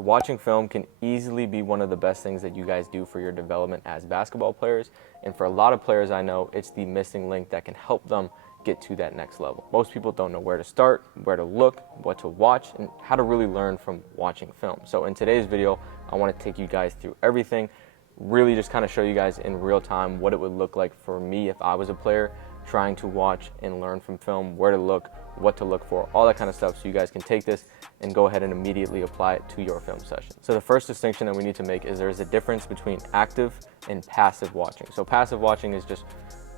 So watching film can easily be one of the best things that you guys do for your development as basketball players. And for a lot of players I know, it's the missing link that can help them get to that next level. Most people don't know where to start, where to look, what to watch, and how to really learn from watching film. So in today's video, I want to take you guys through everything, really just kind of show you guys in real time what it would look like for me if I was a player trying to watch and learn from film, where to look, what to look for, all that kind of stuff, so you guys can take this and go ahead and immediately apply it to your film session. So the first distinction that we need to make is there's a difference between active and passive watching. So passive watching is just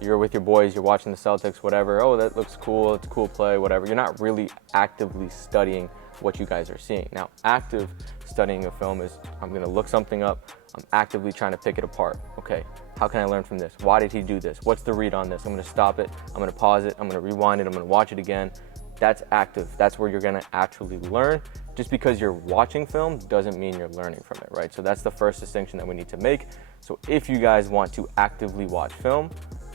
you're with your boys, you're watching the Celtics, whatever, oh, that looks cool, it's a cool play, whatever. You're not really actively studying what you guys are seeing. Now, active studying a film is, I'm gonna look something up, I'm actively trying to pick it apart. Okay, how can I learn from this? Why did he do this? What's the read on this? I'm gonna stop it, I'm gonna pause it, I'm gonna rewind it, I'm gonna watch it again. That's active. That's where you're gonna actually learn. Just because you're watching film doesn't mean you're learning from it, right? So that's the first distinction that we need to make. So if you guys want to actively watch film,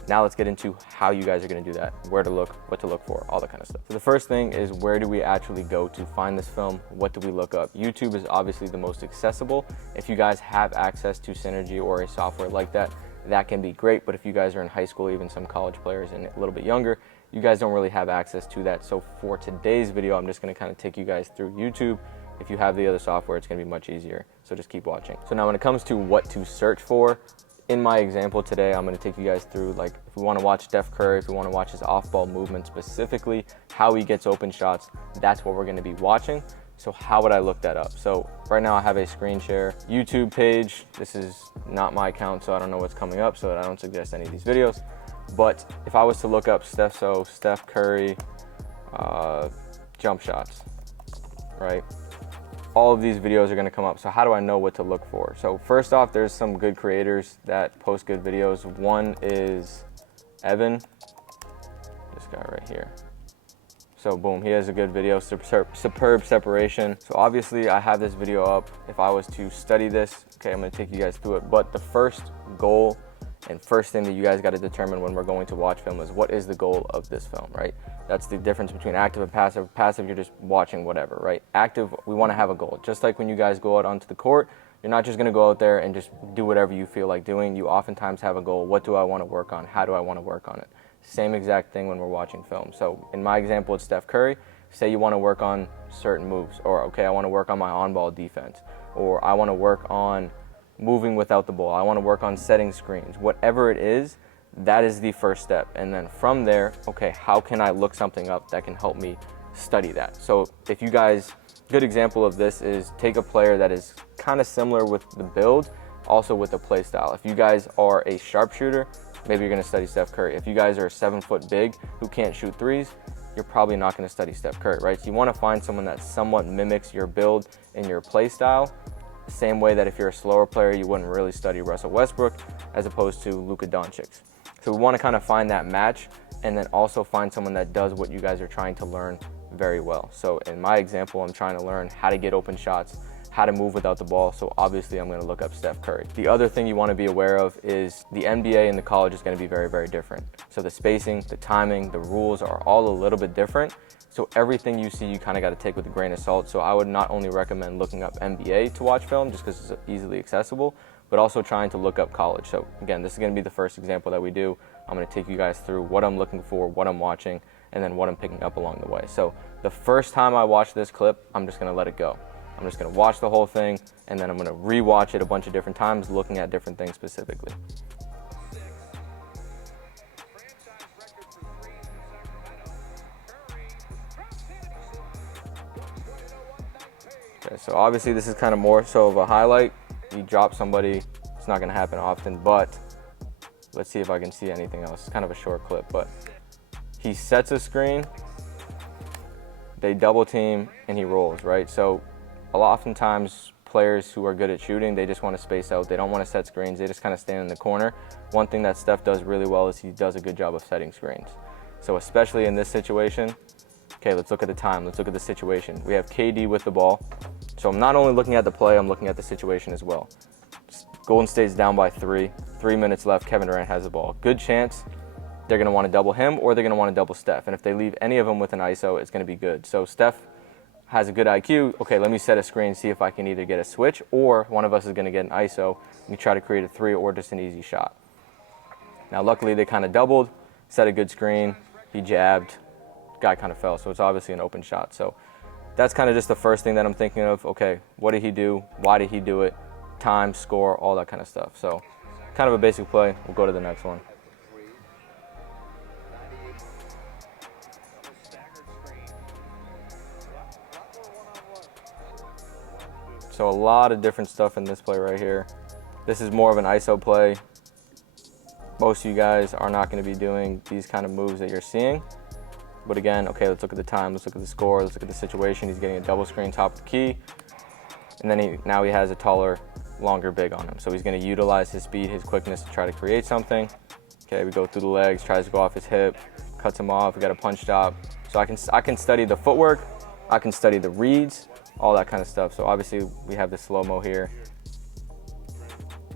now let's get into how you guys are gonna do that, where to look, what to look for, all that kind of stuff. So the first thing is, where do we actually go to find this film? What do we look up? YouTube is obviously the most accessible. If you guys have access to Synergy or a software like that, that can be great. But if you guys are in high school, even some college players and a little bit younger, you guys don't really have access to that. So for today's video, I'm just gonna kind of take you guys through YouTube. If you have the other software, it's gonna be much easier. So just keep watching. So now when it comes to what to search for, in my example today, I'm gonna take you guys through, like, if we wanna watch Steph Curry, if we wanna watch his off-ball movement specifically, how he gets open shots, that's what we're gonna be watching. So how would I look that up? So right now I have a screen share YouTube page. This is not my account, so I don't know what's coming up, so I don't suggest any of these videos. But if I was to look up Steph Curry jump shots, right? All of these videos are gonna come up. So how do I know what to look for? So first off, there's some good creators that post good videos. One is Evan, this guy right here. So boom, he has a good video, superb separation. So obviously I have this video up. If I was to study this, okay, I'm gonna take you guys through it. But the first goal and first thing that you guys gotta determine when we're going to watch film is, what is the goal of this film, right? That's the difference between active and passive. Passive, you're just watching whatever, right? Active, we wanna have a goal. Just like when you guys go out onto the court, you're not just gonna go out there and just do whatever you feel like doing. You oftentimes have a goal. What do I wanna work on? How do I wanna work on it? Same exact thing when we're watching film. So in my example, it's Steph Curry. Say you wanna work on certain moves, or okay, I wanna work on my on-ball defense, or I wanna work on moving without the ball, I wanna work on setting screens. Whatever it is, that is the first step. And then from there, okay, how can I look something up that can help me study that? So if you guys, good example of this is, take a player that is kind of similar with the build, also with the play style. If you guys are a sharpshooter, maybe you're gonna study Steph Curry. If you guys are a 7-foot big who can't shoot threes, you're probably not gonna study Steph Curry, right? So you wanna find someone that somewhat mimics your build and your play style. Same way that if you're a slower player, you wouldn't really study Russell Westbrook as opposed to Luka Doncic. So we wanna kind of find that match, and then also find someone that does what you guys are trying to learn very well. So in my example, I'm trying to learn how to get open shots, how to move without the ball, so obviously I'm gonna look up Steph Curry. The other thing you wanna be aware of is the NBA and the college is gonna be very, very different. So the spacing, the timing, the rules are all a little bit different. So everything you see, you kind of got to take with a grain of salt. So I would not only recommend looking up NBA to watch film, just because it's easily accessible, but also trying to look up college. So again, this is going to be the first example that we do. I'm going to take you guys through what I'm looking for, what I'm watching, and then what I'm picking up along the way. So the first time I watch this clip, I'm just going to let it go. I'm just going to watch the whole thing, and then I'm going to rewatch it a bunch of different times, looking at different things specifically. Okay, so obviously this is kind of more so of a highlight. You drop somebody, it's not gonna happen often, but let's see if I can see anything else. It's kind of a short clip, but he sets a screen, they double team, and he rolls, right? So oftentimes players who are good at shooting, they just want to space out. They don't want to set screens. They just kind of stand in the corner. One thing that Steph does really well is he does a good job of setting screens. So especially in this situation, okay, let's look at the time. Let's look at the situation. We have KD with the ball. So I'm not only looking at the play, I'm looking at the situation as well. Golden State's down by 3. 3 minutes left, Kevin Durant has the ball. Good chance they're gonna wanna double him, or they're gonna wanna double Steph. And if they leave any of them with an ISO, it's gonna be good. So Steph, has a good IQ, okay, let me set a screen, see if I can either get a switch or one of us is gonna get an ISO and we try to create a 3 or just an easy shot. Now luckily they kind of doubled, set a good screen, he jabbed, guy kind of fell, so it's obviously an open shot. So that's kind of just the first thing that I'm thinking of. Okay, what did he do? Why did he do it? Time, score, all that kind of stuff. So kind of a basic play. We'll go to the next one. So a lot of different stuff in this play right here. This is more of an ISO play. Most of you guys are not going to be doing these kind of moves that you're seeing. But again, okay, let's look at the time, let's look at the score, let's look at the situation. He's getting a double screen top of the key. And then now he has a taller, longer big on him. So he's going to utilize his speed, his quickness to try to create something. Okay, we go through the legs, tries to go off his hip, cuts him off, we got a punch stop. So I can study the footwork, I can study the reads, all that kind of stuff. So obviously we have the slow-mo here.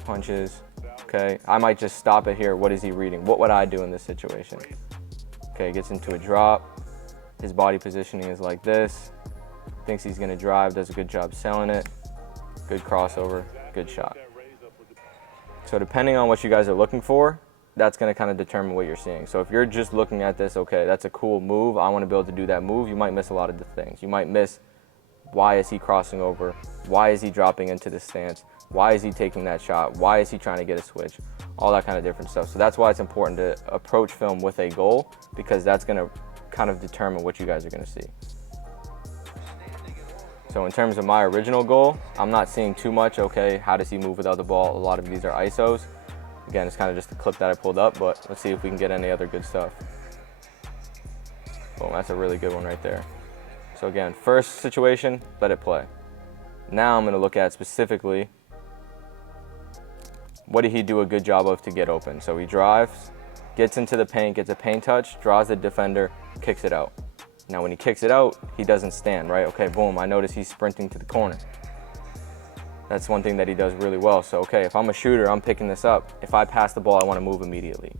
Punches, okay. I might just stop it here. What is he reading? What would I do in this situation? Okay, gets into a drop. His body positioning is like this. Thinks he's gonna drive, does a good job selling it. Good crossover, good shot. So depending on what you guys are looking for, that's gonna kind of determine what you're seeing. So if you're just looking at this, okay, that's a cool move, I wanna be able to do that move, you might miss a lot of the things. You might miss, why is he crossing over? Why is he dropping into this stance? Why is he taking that shot? Why is he trying to get a switch? All that kind of different stuff. So that's why it's important to approach film with a goal, because that's gonna kind of determine what you guys are gonna see. So in terms of my original goal, I'm not seeing too much, okay, how does he move without the ball? A lot of these are ISOs. Again, it's kind of just a clip that I pulled up, but let's see if we can get any other good stuff. Boom, that's a really good one right there. So again, first situation, let it play. Now I'm gonna look at specifically, what did he do a good job of to get open? So he drives, gets into the paint, gets a paint touch, draws the defender, kicks it out. Now when he kicks it out, he doesn't stand, right? Okay, boom, I notice he's sprinting to the corner. That's one thing that he does really well. So okay, if I'm a shooter, I'm picking this up. If I pass the ball, I wanna move immediately.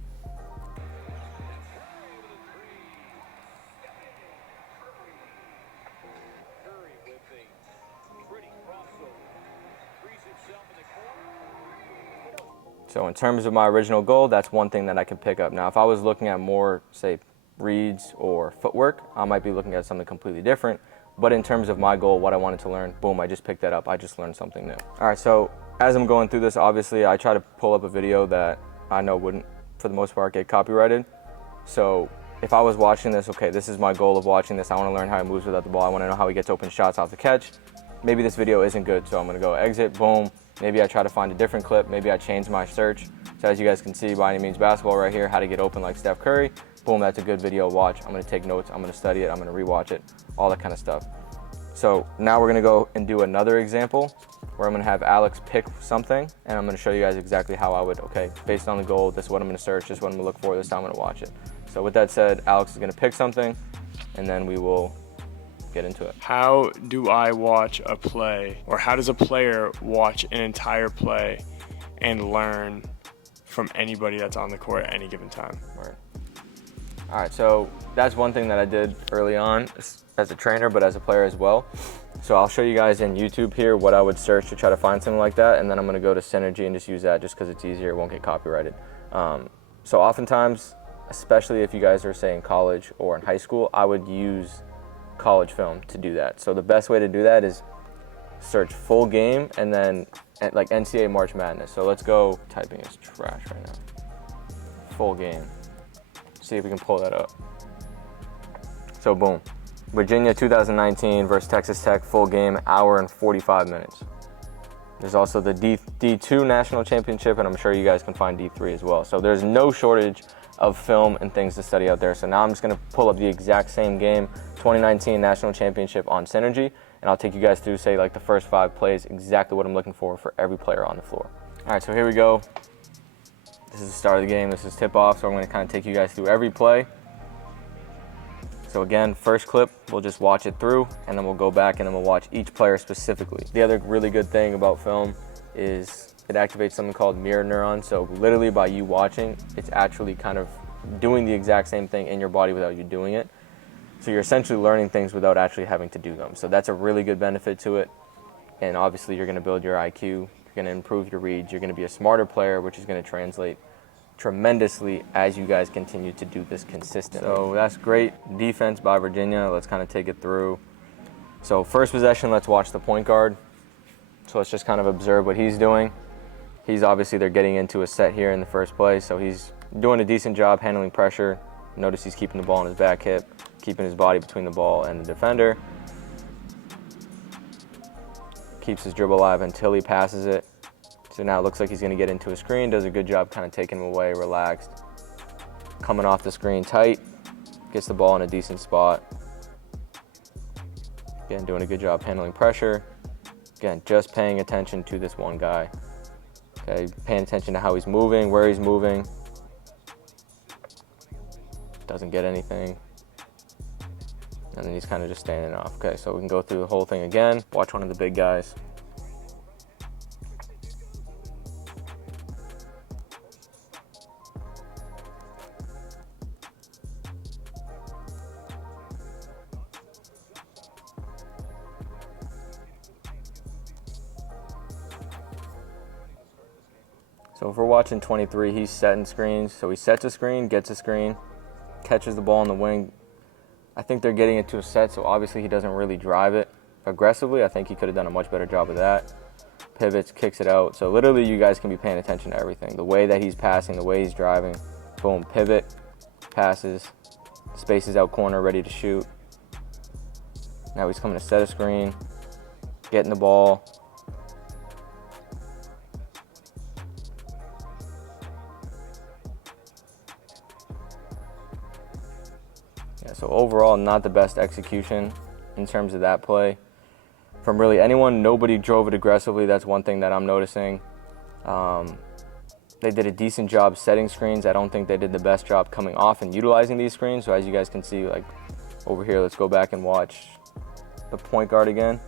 So in terms of my original goal, that's one thing that I can pick up. Now, if I was looking at more, say, reads or footwork, I might be looking at something completely different. But in terms of my goal, what I wanted to learn, boom, I just picked that up. I just learned something new. All right, so as I'm going through this, obviously, I try to pull up a video that I know wouldn't, for the most part, get copyrighted. So if I was watching this, okay, this is my goal of watching this. I want to learn how he moves without the ball. I want to know how he gets open shots off the catch. Maybe this video isn't good, so I'm going to go exit, boom. Maybe I try to find a different clip. Maybe I change my search. So as you guys can see, by any means basketball right here, how to get open like Steph Curry. Boom, that's a good video. Watch. I'm going to take notes. I'm going to study it. I'm going to rewatch it. All that kind of stuff. So now we're going to go and do another example where I'm going to have Alex pick something, and I'm going to show you guys exactly how I would, okay, based on the goal, this is what I'm going to search, this is what I'm going to look for, this time I'm going to watch it. So with that said, Alex is going to pick something, and then we will get into it. How do I watch a play, or how does a player watch an entire play and learn from anybody that's on the court at any given time? Right. All right, so that's one thing that I did early on as a trainer, but as a player as well. So I'll show you guys in YouTube here what I would search to try to find something like that, and then I'm gonna go to Synergy and just use that just because it's easier, it won't get copyrighted. So oftentimes, especially if you guys are, say, in college or in high school, I would use college film to do that. So the best way to do that is search full game and then like NCAA March Madness. So let's go, typing is trash right now. Full game. See if we can pull that up. So boom, Virginia 2019 versus Texas Tech, full game, hour and 45 minutes. There's also the D2 National Championship, and I'm sure you guys can find D3 as well. So there's no shortage of film and things to study out there. So now I'm just gonna pull up the exact same game, 2019 National Championship on Synergy, and I'll take you guys through, say, like the first 5 plays, exactly what I'm looking for every player on the floor. All right, so here we go. This is the start of the game, this is tip-off, so I'm gonna kind of take you guys through every play. So again, first clip, we'll just watch it through, and then we'll go back and then we'll watch each player specifically. The other really good thing about film is it activates something called mirror neurons. So literally by you watching, it's actually kind of doing the exact same thing in your body without you doing it. So you're essentially learning things without actually having to do them. So that's a really good benefit to it. And obviously you're going to build your IQ, you're going to improve your reads, you're going to be a smarter player, which is going to translate tremendously as you guys continue to do this consistently. So that's great defense by Virginia. Let's kind of take it through. So first possession, let's watch the point guard. So let's just kind of observe what he's doing. He's obviously, they're getting into a set here in the first play, so he's doing a decent job handling pressure. Notice he's keeping the ball on his back hip, keeping his body between the ball and the defender. Keeps his dribble alive until he passes it. So now it looks like he's going to get into a screen. Does a good job kind of taking him away, relaxed. Coming off the screen tight. Gets the ball in a decent spot. Again, doing a good job handling pressure. Again, just paying attention to this one guy. Okay, paying attention to how he's moving, where he's moving. Doesn't get anything. And then he's kind of just standing off. Okay, so we can go through the whole thing again. Watch one of the big guys. So if we're watching 23, he's setting screens. So he sets a screen, gets a screen, catches the ball in the wing. I think they're getting into a set, so obviously he doesn't really drive it aggressively. I think he could have done a much better job of that. Pivots, kicks it out. So literally you guys can be paying attention to everything. The way that he's passing, the way he's driving. Boom, pivot, passes, spaces out corner, ready to shoot. Now he's coming to set a screen, getting the ball. Yeah, so overall, not the best execution in terms of that play. From really anyone, nobody drove it aggressively. That's one thing that I'm noticing. They did a decent job setting screens. I don't think they did the best job coming off and utilizing these screens. So as you guys can see, like over here, let's go back and watch the point guard again.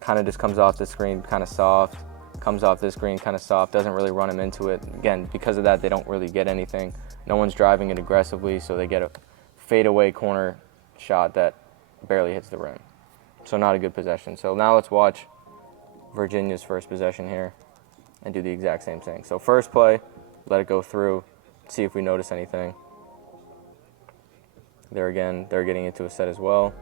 Kind of just comes off the screen kind of soft. Comes off this screen kind of soft. Doesn't really run him into it. Again, because of that, they don't really get anything. No one's driving it aggressively, so they get a fadeaway corner shot that barely hits the rim. So not a good possession. So now let's watch Virginia's first possession here and do the exact same thing. So first play, let it go through, see if we notice anything. There again, they're getting into a set as well.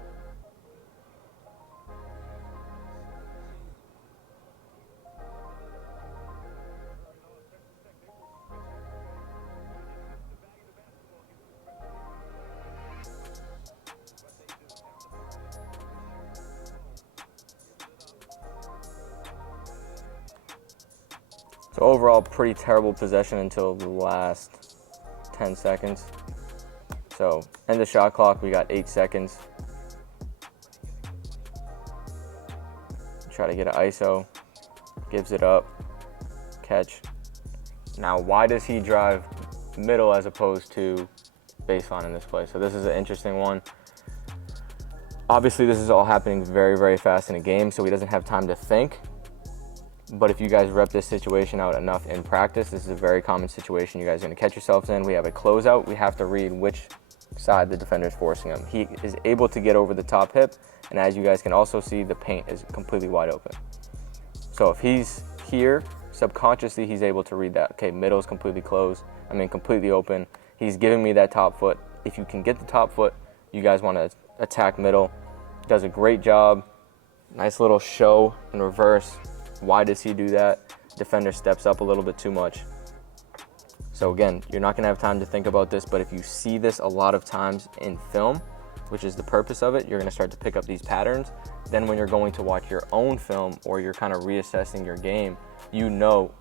So overall, pretty terrible possession until the last 10 seconds. So end the shot clock, we got 8 seconds. Try to get an ISO, gives it up, catch. Now, why does he drive middle as opposed to baseline in this play? So this is an interesting one. Obviously, this is all happening very, very fast in a game, so he doesn't have time to think. But if you guys rep this situation out enough in practice, this is a very common situation you guys are going to catch yourselves in. We have a closeout. We have to read which side the defender is forcing him. He is able to get over the top hip, and as you guys can also see, the paint is completely wide open. So if he's here, subconsciously he's able to read that. Okay, middle is completely closed. Completely open. He's giving me that top foot. If you can get the top foot, you guys want to attack middle. Does a great job. Nice little show in reverse. Why does he do that? Defender steps up a little bit too much. So again, you're not gonna have time to think about this, but if you see this a lot of times in film, which is the purpose of it, you're gonna start to pick up these patterns. Then when you're going to watch your own film or you're kind of reassessing your game, you know,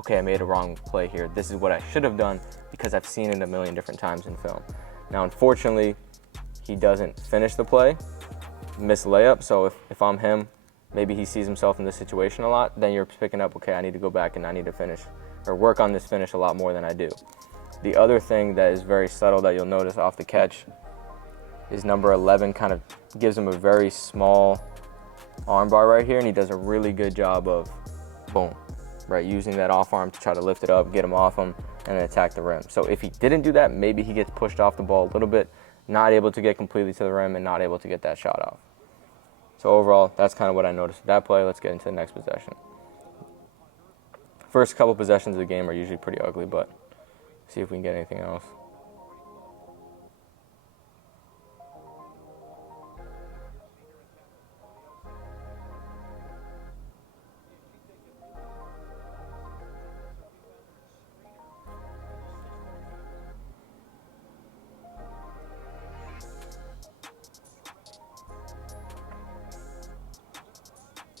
okay, I made a wrong play here. This is what I should have done because I've seen it a million different times in film. Now, unfortunately, he doesn't finish the play, miss layup. So if I'm him, maybe he sees himself in this situation a lot, then you're picking up, okay, I need to go back and I need to finish or work on this finish a lot more than I do. The other thing that is very subtle that you'll notice off the catch is number 11 kind of gives him a very small arm bar right here, and he does a really good job of, boom, right, using that off arm to try to lift it up, get him off him, and then attack the rim. So if he didn't do that, maybe he gets pushed off the ball a little bit, not able to get completely to the rim and not able to get that shot off. So overall, that's kind of what I noticed with that play. Let's get into the next possession. First couple possessions of the game are usually pretty ugly, but see if we can get anything else.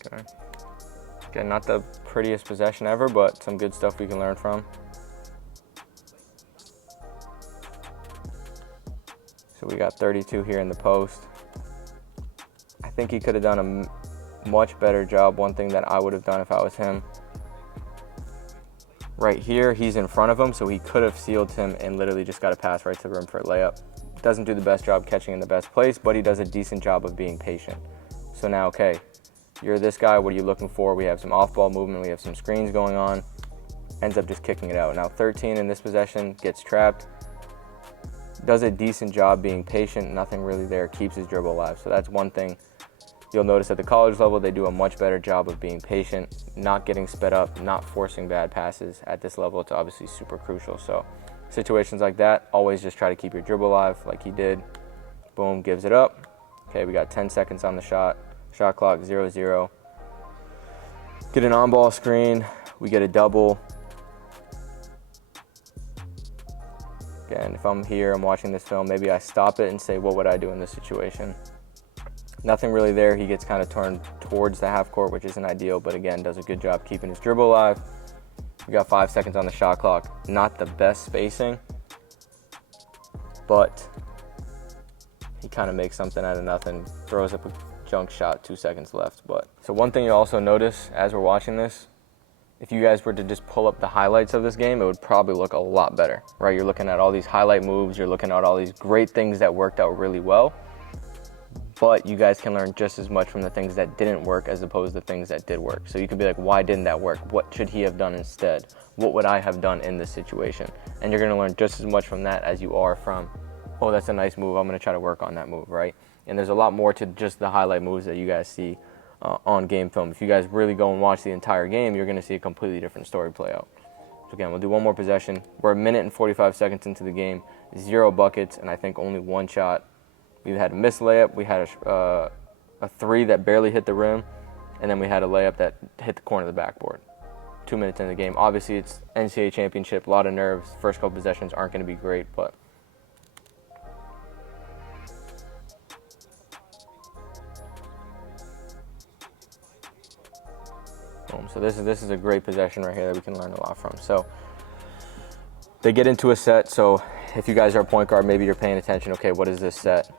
Okay. Again, not the prettiest possession ever, but some good stuff we can learn from. So we got 32 here in the post. I think he could have done a much better job. One thing that I would have done if I was him. Right here, he's in front of him, so he could have sealed him and literally just got a pass right to the rim for a layup. Doesn't do the best job catching in the best place, but he does a decent job of being patient. So now, okay, you're this guy, what are you looking for? We have some off-ball movement, we have some screens going on. Ends up just kicking it out. Now 13 in this possession, gets trapped. Does a decent job being patient, nothing really there, keeps his dribble alive. So that's one thing you'll notice at the college level, they do a much better job of being patient, not getting sped up, not forcing bad passes. At this level, it's obviously super crucial. So situations like that, always just try to keep your dribble alive like he did. Boom, gives it up. Okay, we got 10 seconds on the shot. Shot clock, 0-0. Get an on-ball screen. We get a double. Again, if I'm here, I'm watching this film, maybe I stop it and say, what would I do in this situation? Nothing really there. He gets kind of turned towards the half court, which isn't ideal, but again, does a good job keeping his dribble alive. We got 5 seconds on the shot clock. Not the best spacing, but he kind of makes something out of nothing, throws up a junk shot, 2 seconds left. But so one thing you also notice as we're watching this, if you guys were to just pull up the highlights of this game, it would probably look a lot better, right? You're looking at all these highlight moves, you're looking at all these great things that worked out really well, but you guys can learn just as much from the things that didn't work as opposed to things that did work. So you could be like, why didn't that work? What should he have done instead? What would I have done in this situation? And you're gonna learn just as much from that as you are from, oh, that's a nice move, I'm gonna try to work on that move, right? And there's a lot more to just the highlight moves that you guys see on game film. If you guys really go and watch the entire game, you're gonna see a completely different story play out. So again, we'll do one more possession. We're a minute and 45 seconds into the game, 0 buckets, and I think only 1 shot. We had a missed layup, we had a 3 that barely hit the rim, and then we had a layup that hit the corner of the backboard. 2 minutes into the game. Obviously, it's NCAA championship, a lot of nerves. First couple possessions aren't going to be great, but boom. So this is a great possession right here that we can learn a lot from. So they get into a set. So if you guys are a point guard, maybe you're paying attention. Okay, what is this set?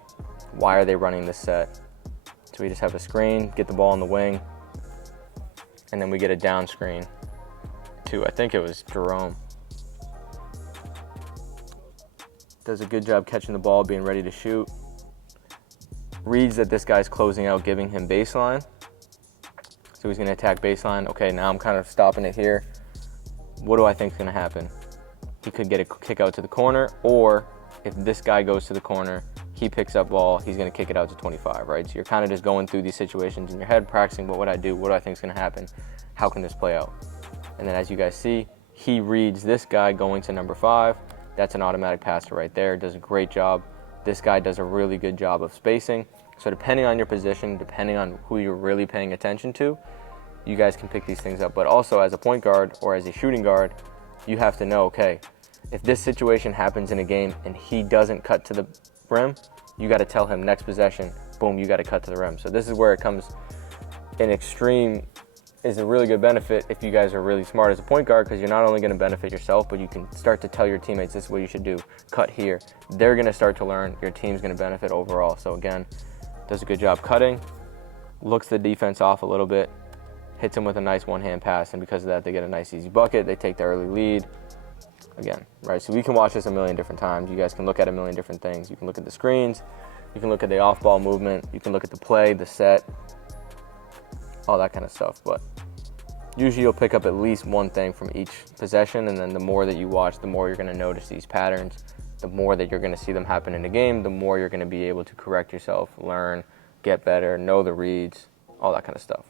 Why are they running this set? So we just have a screen, get the ball on the wing, and then we get a down screen to, I think it was Jerome. Does a good job catching the ball, being ready to shoot. Reads that this guy's closing out, giving him baseline. So he's gonna attack baseline. Okay, now I'm kind of stopping it here. What do I think is gonna happen? He could get a kick out to the corner, or if this guy goes to the corner, he picks up ball, he's gonna kick it out to 25, right? So you're kind of just going through these situations in your head, practicing what would I do? What do I think is gonna happen? How can this play out? And then as you guys see, he reads this guy going to number 5. That's an automatic passer right there, does a great job. This guy does a really good job of spacing. So depending on your position, depending on who you're really paying attention to, you guys can pick these things up. But also as a point guard or as a shooting guard, you have to know, okay, if this situation happens in a game and he doesn't cut to the rim, you got to tell him next possession, boom, you got to cut to the rim. So this is where it comes in extreme, is a really good benefit if you guys are really smart as a point guard, because you're not only going to benefit yourself, but you can start to tell your teammates this is what you should do, cut here. They're going to start to learn, your team's going to benefit overall. So again, does a good job cutting, looks the defense off a little bit, hits him with a nice one-hand pass, and because of that, they get a nice easy bucket, they take the early lead. Again, right, so we can watch this a million different times. You guys can look at a million different things. You can look at the screens, you can look at the off-ball movement, you can look at the play, the set, all that kind of stuff. But usually you'll pick up at least one thing from each possession, and then the more that you watch, the more you're going to notice these patterns, the more that you're going to see them happen in a game, the more you're going to be able to correct yourself, learn, get better, know the reads, all that kind of stuff.